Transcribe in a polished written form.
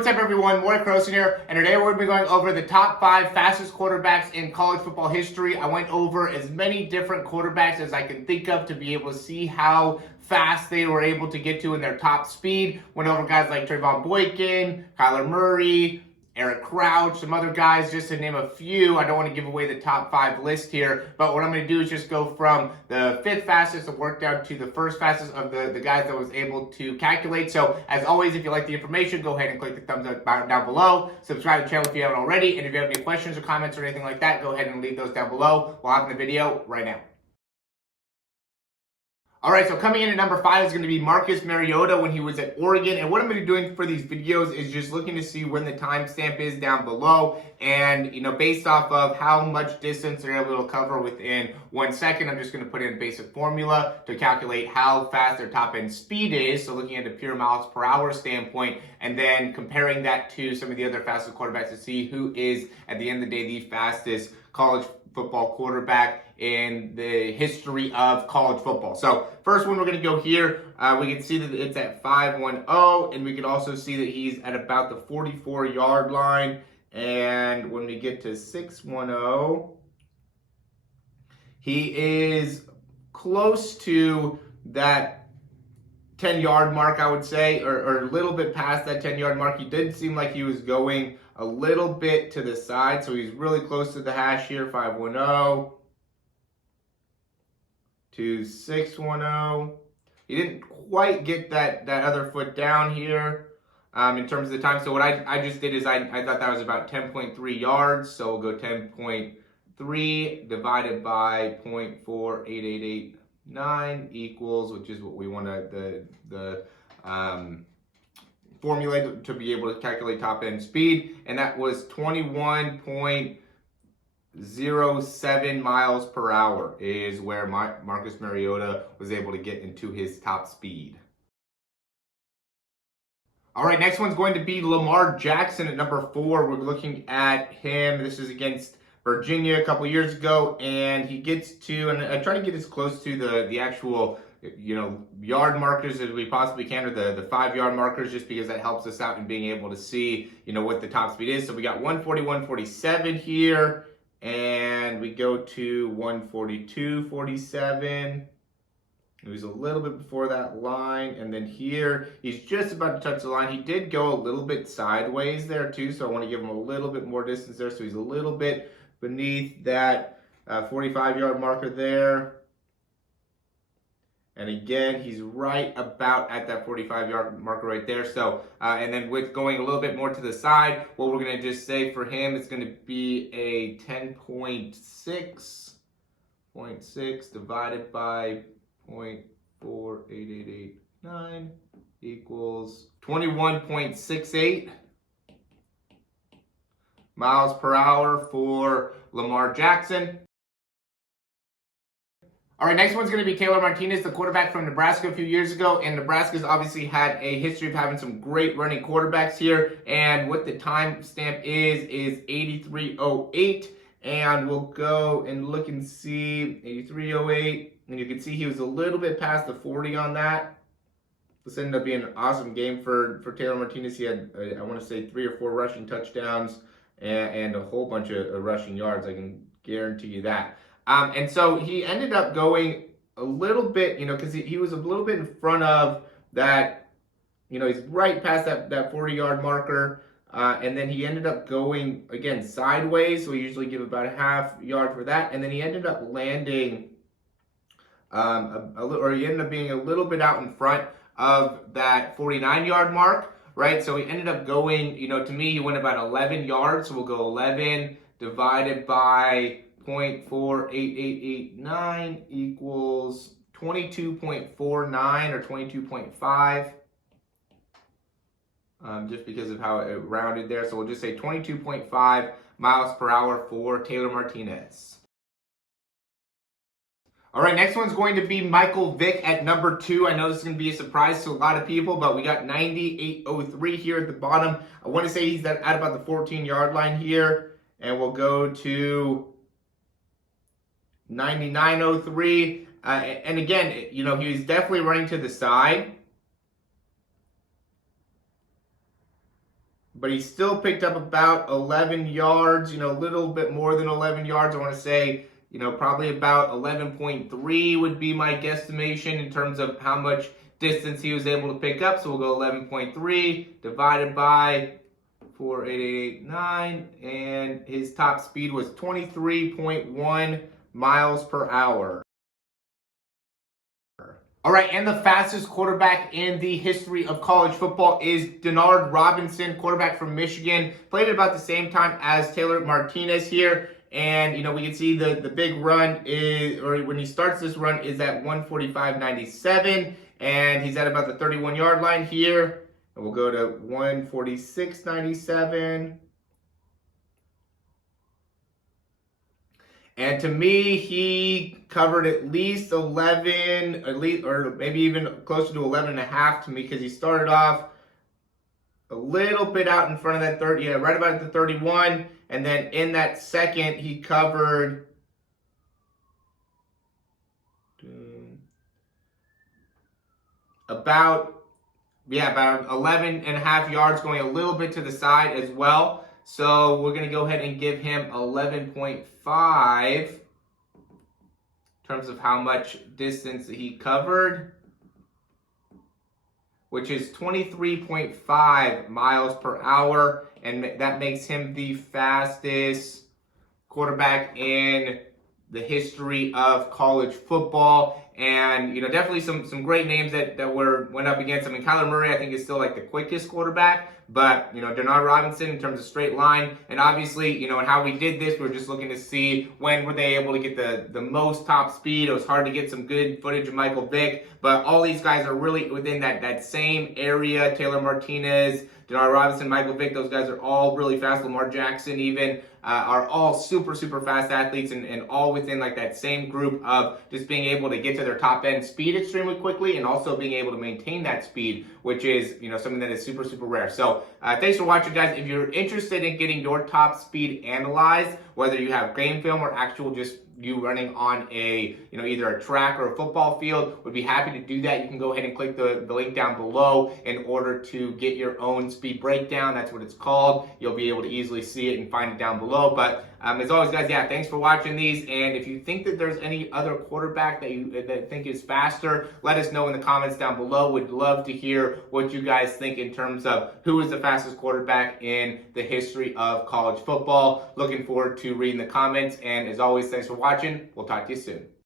what's up everyone, Morey Croson here, and today we're going to be going over the top 5 fastest quarterbacks in college football history. I went over as many different quarterbacks as I can think of to be able to see how fast they were able to get to in their top speed. Went over guys like Trayvon Boykin, Kyler Murray, Eric Crouch, some other guys, just to name a few. I don't want to give away the top 5 list here, but what I'm going to do is just go from the 5th fastest and work down to the 1st fastest of the guys that I was able to calculate. So, as always, if you like the information, go ahead and click the thumbs up button down below. Subscribe to the channel if you haven't already, and if you have any questions or comments or anything like that, go ahead and leave those down below. We'll hop in the video right now. All right, so coming in at number 5 is going to be Marcus Mariota when he was at Oregon. And what I'm going to be doing for these videos is just looking to see when the timestamp is down below. And, based off of how much distance they're able to cover within 1 second, I'm just going to put in a basic formula to calculate how fast their top end speed is. So looking at a pure miles per hour standpoint, and then comparing that to some of the other fastest quarterbacks to see who is, at the end of the day, the fastest college football quarterback in the history of college football. So first one we're going to go here, we can see that it's at 5.10, and we can also see that he's at about the 44-yard line. And when we get to 6.10, he is close to that 10-yard mark, I would say, or a little bit past that 10-yard mark. He did seem like he was going a little bit to the side, so he's really close to the hash here. 5.10 to 6.10. He didn't quite get that other foot down here in terms of the time. So what I just did is I thought that was about 10.3 yards. So we'll go 10.3 divided by 0.48889 equals, which is what we want to the formula to be able to calculate top end speed, and that was 21.07 miles per hour is where Marcus Mariota was able to get into his top speed. All right, next one's going to be Lamar Jackson at number 4. We're looking at him. This is against Virginia a couple years ago, and he gets to, and I try to get as close to the actual yard markers as we possibly can, or the 5-yard markers, just because that helps us out in being able to see, what the top speed is. So we got 141.47 here, and we go to 142.47. He was a little bit before that line, and then here he's just about to touch the line. He did go a little bit sideways there too, so I want to give him a little bit more distance there. So he's a little bit beneath that 45-yard marker there. And again, he's right about at that 45-yard marker right there. So, and then with going a little bit more to the side, what we're going to just say for him, it's going to be a 10.6 divided by 0.48889 equals 21.68 miles per hour for Lamar Jackson. All right, next one's going to be Taylor Martinez, the quarterback from Nebraska a few years ago. And Nebraska's obviously had a history of having some great running quarterbacks here. And what the timestamp is 83.08. And we'll go and look and see 83.08. And you can see he was a little bit past the 40 on that. This ended up being an awesome game for Taylor Martinez. He had, I want to say, 3 or 4 rushing touchdowns and a whole bunch of rushing yards. I can guarantee you that. And so he ended up going a little bit, because he was a little bit in front of that, he's right past that 40-yard marker. And then he ended up going, again, sideways. So we usually give about a half yard for that. And then he ended up landing, he ended up being a little bit out in front of that 49-yard mark, right? So he ended up going, to me, he went about 11 yards. So we'll go 11 divided by 0.48889 equals 22.49 or 22.5, just because of how it rounded there. So we'll just say 22.5 miles per hour for Taylor Martinez. All right, next one's going to be Michael Vick at number 2. I know this is going to be a surprise to a lot of people, but we got 98.03 here at the bottom. I want to say he's at about the 14-yard line here, and we'll go to 99.03. And again, he was definitely running to the side. but he still picked up about 11 yards, a little bit more than 11 yards. I want to say, probably about 11.3 would be my guesstimation in terms of how much distance he was able to pick up. So we'll go 11.3 divided by 4,889, and his top speed was 23.1 miles per hour. All right, and the fastest quarterback in the history of college football is Denard Robinson, quarterback from Michigan. Played at about the same time as Taylor Martinez here. And, we can see the big run is, or when he starts this run, is at 145.97. And he's at about the 31-yard line here. And we'll go to 146.97. And to me, he covered at least 11, or maybe even closer to 11 and a half to me, because he started off a little bit out in front of that 30, right about at the 31. And then in that second, he covered about 11 and a half yards, going a little bit to the side as well. So we're going to go ahead and give him 11.5 in terms of how much distance he covered, which is 23.5 miles per hour. And that makes him the fastest quarterback in the history of college football. And, definitely some great names that went up against. I mean, Kyler Murray, I think, is still like the quickest quarterback. But, Denard Robinson in terms of straight line. And obviously, and how we did this, we were just looking to see when were they able to get the most top speed. It was hard to get some good footage of Michael Vick. But all these guys are really within that same area. Taylor Martinez, Denard Robinson, Michael Vick, those guys are all really fast. Lamar Jackson even are all super, super fast athletes, and all within like that same group of just being able to get to their top end speed extremely quickly, and also being able to maintain that speed, which is, something that is super, super rare. So thanks for watching, guys. If you're interested in getting your top speed analyzed, whether you have game film or actual just you running on a, either a track or a football field, would be happy to do that. You can go ahead and click the link down below in order to get your own speed breakdown. That's what it's called. You'll be able to easily see it and find it down below. But as always, guys, thanks for watching these. And if you think that there's any other quarterback that you think is faster, let us know in the comments down below. Would love to hear what you guys think in terms of who is the fastest quarterback in the history of college football. Looking forward to reading the comments. And as always, thanks for watching. We'll talk to you soon.